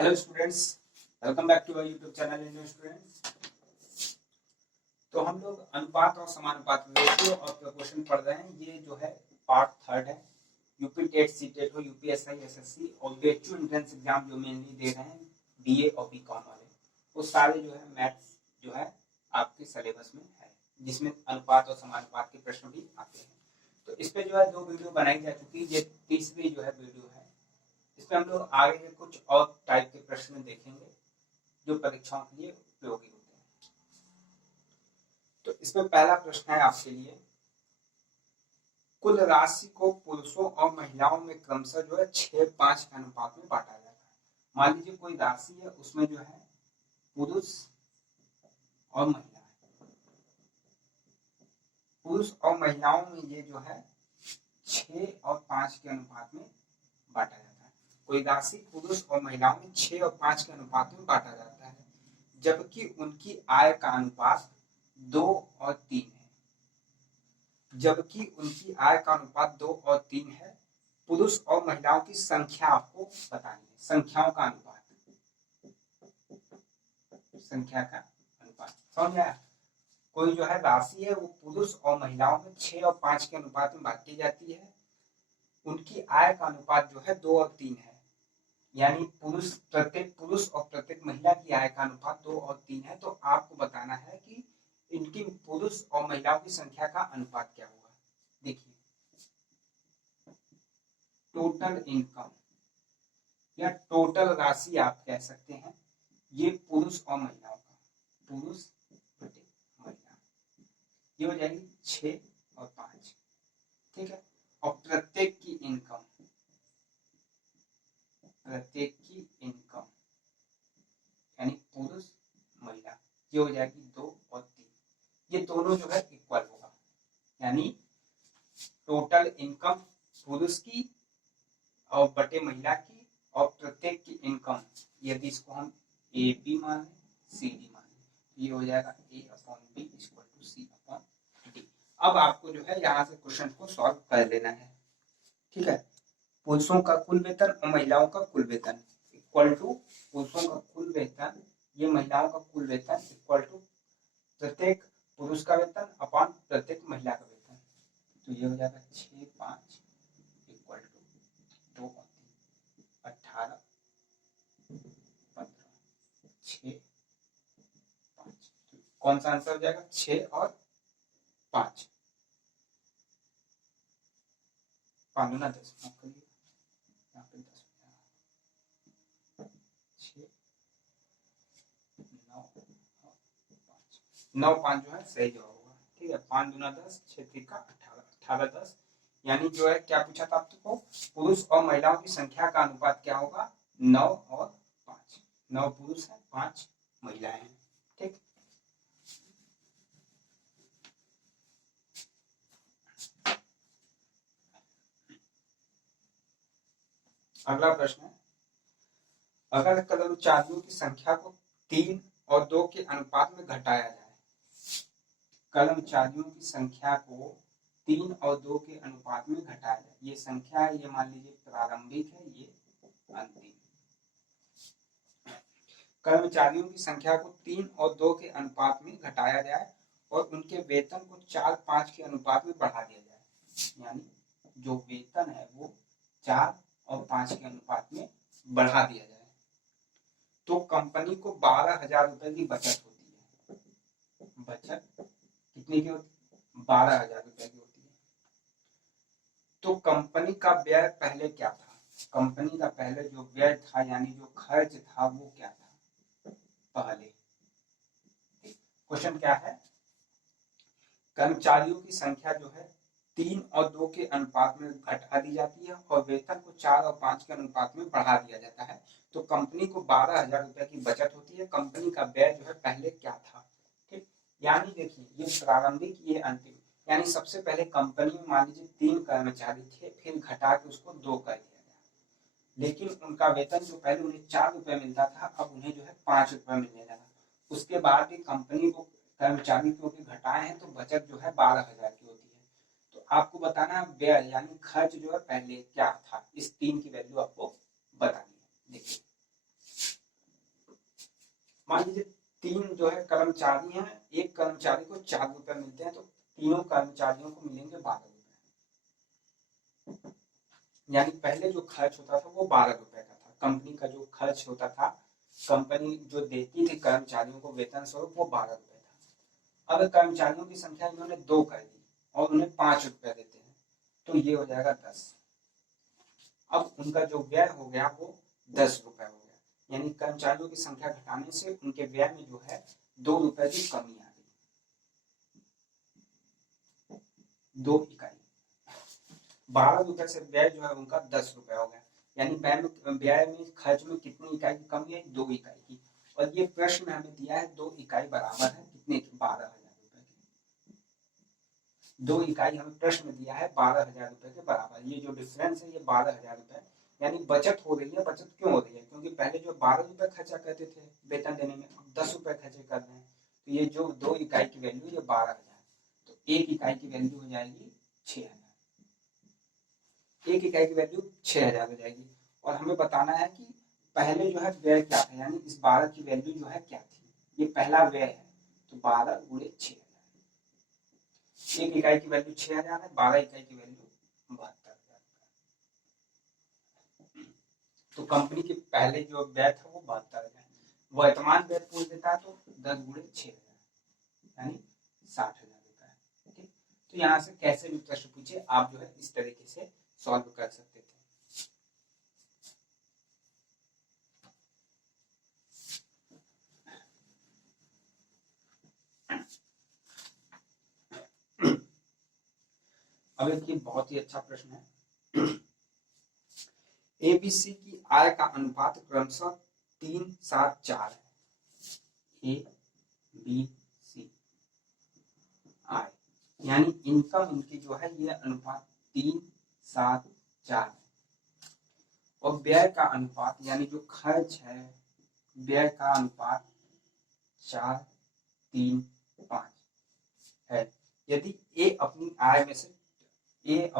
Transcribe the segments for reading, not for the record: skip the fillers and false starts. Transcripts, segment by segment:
Hello students, welcome back to our YouTube channel Indian students. तो हम लोग अनुपात और समानुपात रेशियो और प्रोपोर्शन पढ़ रहे हैं। ये जो है पार्ट थर्ड है। यूपी टेट सी टेट हो, यूपीएसआई एसएससी और गेट एंट्रेंस एग्जाम जो मेनली दे रहे हैं बीए और बीकॉम वाले, वो सारे जो है मैथ्स जो है आपके सिलेबस में है, जिसमें अनुपात और समानुपात के प्रश्न भी आते हैं। तो इस पे जो है 2 वीडियो बनाई जा चुकी है, ये तीसरी जो है वीडियो है। इसमें हम लोग आगे के कुछ और टाइप के प्रश्न देखेंगे जो परीक्षाओं के लिए उपयोगी होते हैं। तो इसमें पहला प्रश्न है आपके लिए, कुल राशि को पुरुषों और महिलाओं में क्रमशः जो है 6:5 के अनुपात में बांटा जाता है। मान लीजिए कोई राशि है, उसमें जो है पुरुष और महिला है। पुरुष और महिलाओं में ये जो है 6 और 5 के अनुपात में बांटा जाता है। कोई राशि पुरुष और महिलाओं में 6 और 5 के अनुपात में बांटा जाता है, जबकि उनकी आय का अनुपात 2 और 3 है। जबकि उनकी आय का अनुपात 2 और 3 है। पुरुष और महिलाओं की संख्या आपको बतानी है, संख्याओं का अनुपात, संख्या का अनुपात समझ आया। कोई जो है राशि है वो पुरुष और महिलाओं में 6 और 5 के अनुपात में बांटी जाती है। उनकी आय का अनुपात जो है 2 और 3 है, यानी प्रत्येक पुरुष और प्रत्येक महिला की आय का अनुपात 2 और 3 है। तो आपको बताना है कि इनकी पुरुष और महिलाओं की संख्या का अनुपात क्या होगा। देखिए, टोटल इनकम या टोटल राशि आप कह सकते हैं, ये पुरुष और महिलाओं का, पुरुष बटे महिला, ये हो जाएगी 6 और 5, ठीक है। और प्रत्येक की इनकम, प्रत्येक की इनकम यानी पुरुष महिला, ये हो जाएगी 2 और 3। ये दोनों जो है इक्वल होगा, यानी टोटल इनकम पुरुष की और बटे महिला की और प्रत्येक की इनकम, यदि इसको हम ए बी मान लें, सी डी मान लें, ये हो जाएगा A upon B equal to C upon D. अब आपको जो है यहाँ से क्वेश्चन को सॉल्व कर लेना है, ठीक है। पुरुषों का कुल वेतन और महिलाओं का कुल वेतन इक्वल टू पुरुषों का कुल वेतन, ये महिलाओं का कुल वेतन इक्वल टू प्रत्येक पुरुष का वेतन अपॉन प्रत्येक महिला का वेतन। तो ये हो जाएगा 6, 5 इक्वल टू 2 और 3, 18, 15, 6, 5। कौन सा आंसर हो जाएगा? 6 और 5। 5 दूना 10, यहाँ पे 10, 6, 9, 5 जो है सही जवाब होगा, ठीक है। 5 दूना 10, 6 3 18, 18 10, यानी जो है क्या पूछा था आपको, पुरुष और महिलाओं की संख्या का अनुपात क्या होगा? 9 और 5। 9 पुरुष है, 5 महिलाएं हैं, ठीक। अगला प्रश्न है, अगर कर्मचारियों की संख्या को 3 और 2 के अनुपात में घटाया जाए, कर्मचारियों की संख्या को 3 और 2 के अनुपात में घटाया जाए, ये संख्या है, ये मान लीजिए प्रारंभिक है, ये अंतिम। कर्मचारियों की संख्या को 3 और 2 के अनुपात में घटाया जाए और उनके वेतन को 4, 5 के अनुपात में बढ़ा दिया जाए, यानी जो वेतन है वो 4 और 5 के अनुपात में बढ़ा दिया जाए, तो कंपनी को 12,000 रुपए की बचत होती है। बचत कितनी की होती है? 12,000 रुपए की होती है। तो कंपनी का व्यय पहले क्या था? कंपनी का पहले जो व्यय था, यानी जो खर्च था, वो क्या था पहले? क्वेश्चन क्या है, कर्मचारियों की संख्या जो है 3 और 2 के अनुपात में घटा दी जाती है और वेतन को 4 और 5 के अनुपात में बढ़ा दिया जाता है, तो कंपनी को 12,000 रुपए की बचत होती है। कंपनी का व्यय जो है पहले क्या था, ठीक। यानी देखिए, ये प्रारंभिक, ये अंतिम, यानी सबसे पहले कंपनी में मान लीजिए 3 कर्मचारी थे, फिर घटा के उसको 2 कर दिया गया, लेकिन उनका वेतन जो पहले उन्हें 4 रुपए मिलता था, अब उन्हें जो है 5 रुपए मिलने लगा। उसके बाद भी कंपनी को कर्मचारी क्योंकि घटाए हैं, तो बचत जो है 12,000 की होती है। तो आपको बताना है व्यय यानी खर्च जो है पहले क्या था, इस 3 की वैल्यू आपको बतानी है। देखिए, मान लीजिए 3 जो है कर्मचारी हैं, एक कर्मचारी को 4 रुपए मिलते हैं, तो तीनों कर्मचारियों को मिलेंगे 12 रुपए। यानी पहले जो खर्च होता था वो 12 रुपए का था, कंपनी का जो खर्च होता था, कंपनी जो देती थी कर्मचारियों को वेतन स्वरूप, वो 12 रुपए था। अगर कर्मचारियों की संख्या इन्होंने 2 कर दी और उन्हें 5 रुपए देते हैं, तो ये हो जाएगा 10। अब उनका जो व्यय हो गया वो 10 रुपए हो गया, यानी कर्मचारियों की संख्या घटाने से उनके व्यय में जो है 2 रुपए की कमी आ गई, 2 इकाई। 12 रुपए से व्यय जो है उनका 10 रुपए हो गया, यानी व्यय में खर्च में कितनी इकाई की कमी है, 2 इकाई की। और ये प्रश्न में हमें दिया है 2 इकाई बराबर है कितने की, 12,000 रुपए की। 2 इकाई हमें प्रश्न में दिया है 12,000 रुपए के बराबर। ये जो डिफरेंस है ये 12,000 रुपए, यानी बचत हो रही है। बचत क्यों हो रही है, क्योंकि पहले जो 12 रुपए खर्चा करते थे वेतन देने में, अब 10 रुपए खर्चे कर रहे हैं, तो ये जो 2 इकाई की वैल्यू ये 12,000, तो 1 इकाई की वैल्यू हो जाएगी 6,000। 1 इकाई की वैल्यू 6,000 हो जाएगी। और हमें बताना है कि पहले जो है व्यय क्या था, यानी इस 12 की वैल्यू जो है क्या थी, ये पहला व्यय है, तो 12 गुणे 6,000। 1 इकाई की वैल्यू 6,000 है, 12 इकाई की वैल्यू 72,000। तो कंपनी के पहले जो व्यय था वो 72,000, वर्तमान व्यय पूछ देता है तो 10 गुणे 6,000 यानी 60,000 रुपए। ठीक, तो यहाँ से कैसे भी प्रश्न पूछे आप जो है इस तरीके से सॉल्व कर सकते थे। अब एक बहुत ही अच्छा प्रश्न है। एबीसी की आय का अनुपात क्रमशः 3-7-4 है। ए बी सी आय, यानी इनकम इनकी जो है ये अनुपात 3-7-4 है। और व्यय का अनुपात यानी जो खर्च है, व्यय का अनुपात 4-3-5 है। यदि ए अपनी आय में से, ए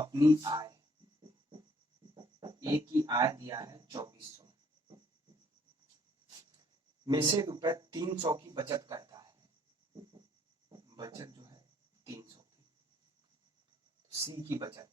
की आय दिया है 2400 में से रुपए 300 की बचत करता है, बचत जो है 300 की। सी की बचत,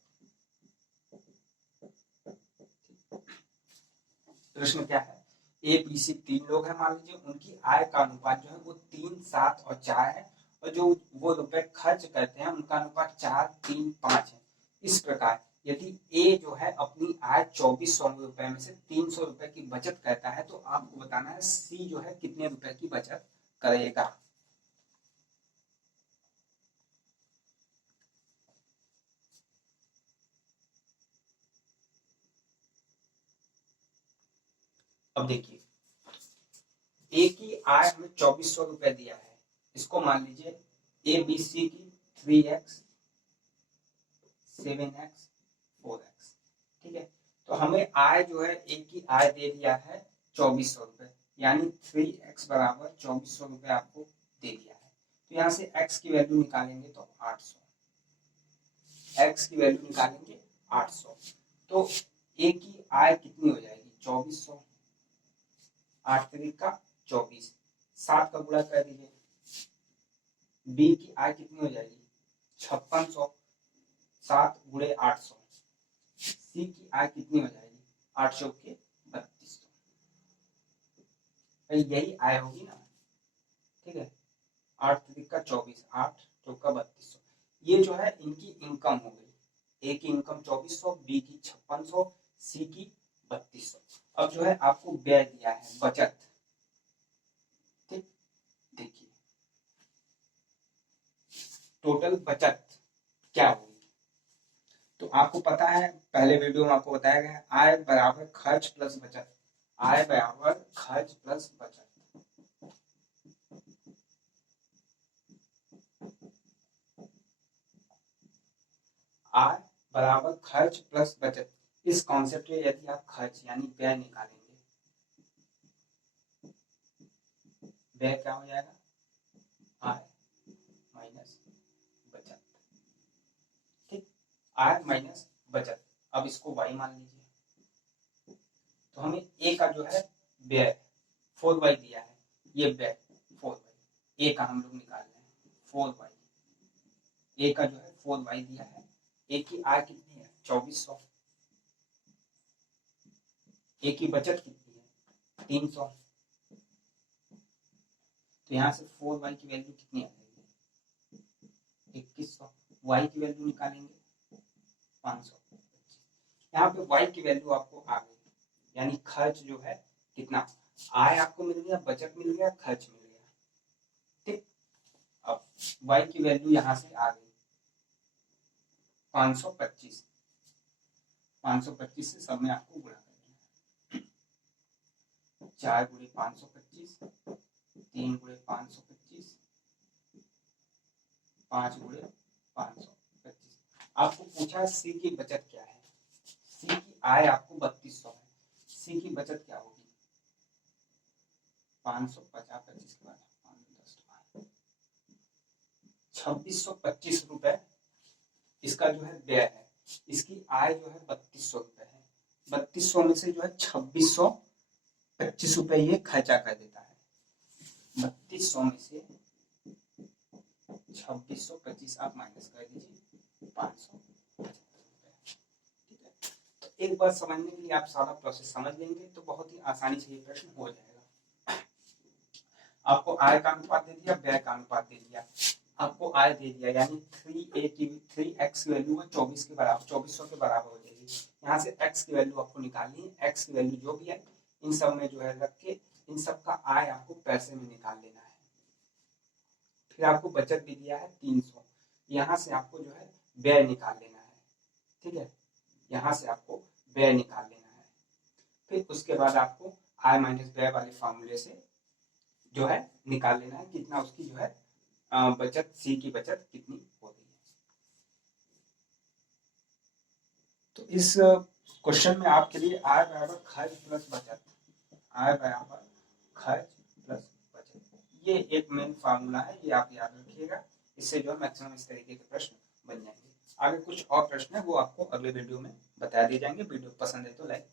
प्रश्न क्या है, ए बी सी 3 लोग हैं मान लीजिए, उनकी आय का अनुपात जो है वो 3, 7 और 4 है, और जो वो रुपए खर्च करते हैं उनका अनुपात 4, 3, 5 है। इस प्रकार यदि ए जो है अपनी आय 2400 रुपए में से 300 रुपए की बचत करता है, तो आपको बताना है सी जो है कितने रुपए की बचत करेगा। अब देखिए, ए की आय हमें 2400 रुपए दिया है, इसको मान लीजिए ए बी सी की 3x 7x 4x, ठीक है। तो हमें आय जो है ए की आय दे दिया है 2400 रुपए, यानी 3x बराबर 2400 रुपए आपको दे दिया है। तो यहाँ से x की वैल्यू निकालेंगे तो 800, x की वैल्यू निकालेंगे 800, तो ए की आय कितनी हो जाएगी 2400, 8 तरीक का 24, 7 का गुणा कर दीजिए। बी की आय कितनी हो जाएगी 5600, 7 गुणे 800। सी की आय कितनी हो जाएगी 800 के 3200, यही आय होगी ना, ठीक है। 8 तरीक का 24, 8 चौका 3200, ये जो है इनकी इनकम हो गई। ए की इनकम 2400, बी की 5600, सी की 3200। अब जो है आपको व्यय दिया है बचत, ठीक, देखिए टोटल बचत क्या होगी। तो आपको पता है, पहले वीडियो में आपको बताया गया है, आय बराबर खर्च प्लस बचत, आय बराबर खर्च प्लस बचत। आय बराबर खर्च प्लस बचत, इस कॉन्सेप्ट में यदि आप खर्च यानी व्यय निकालेंगे, व्यय क्या हो जाएगा, आय माइनस बचत, ठीक, आय माइनस बचत। अब इसको y मान लीजिए, तो हमें ए का जो है व्यय 4y दिया है, ये व्यय 4y, ए का हम लोग निकाल रहे हैं 4y, ए का जो है 4y दिया है, ए की आय कितनी है 2400, ए की बचत कितनी है 300, तो यहाँ से 4y की वैल्यू कितनी आ जाएगी 2100, y की वैल्यू निकालेंगे 525, यहाँ पे y की वैल्यू आपको आ गई, यानी खर्च जो है कितना, आय आपको मिल गया, बचत मिल गया, खर्च मिल गया, ठीक। अब y की वैल्यू यहाँ से आ गई 525, 525 से सब में आपको गुणा करना है, 4 गुणे 525, 3 गुणे 525, 5 गुणे 525। आपको पूछा सी की बचत क्या है, सी की आय आपको 3200 है, सी की बचत क्या होगी 550, 25 के बाद 2625 रुपए इसका जो है व्यय है, इसकी आय जो है 3200 रुपए है, 3200 में से जो है 2625 रुपए ये खर्चा कर देता है, 3200 में से 2625 आप माइनस कर दीजिए 575 रुपए, ठीक है। तो एक बार समझने के लिए आप सारा प्रोसेस समझ लेंगे तो बहुत ही आसानी से ये प्रश्न हो जाएगा। आपको आय का अनुपात दे दिया, व्यय का अनुपात दे दिया, आपको आय दे दिया, यानी 3x की वैल्यू 24 के बराबर 2400 के बराबर हो जाएगी, यहाँ से x की वैल्यू आपको निकालनी है, x की वैल्यू जो भी है इन सब में जो है रख के इन सब का आय आपको पैसे में निकाल लेना है, फिर आपको बचत भी दिया है 300, यहाँ से आपको जो है व्यय निकाल लेना है, ठीक है, यहाँ से आपको व्यय निकाल लेना है, फिर उसके बाद आपको आय माइनस व्यय वाले फॉर्मूले से जो है निकाल लेना है कितना उसकी जो है बचत, सी की बचत कितनी हो रही है। तो इस क्वेश्चन में आपके लिए आय बराबर खर्च प्लस बचत, आय बराबर खर्च प्लस बचत, ये एक मेन फार्मूला है, ये आप याद रखिएगा, इससे जो है मैक्सिमम इस तरीके के प्रश्न बन जाएंगे। आगे कुछ और प्रश्न है वो आपको अगले वीडियो में बता दिए जाएंगे, वीडियो पसंद है तो लाइक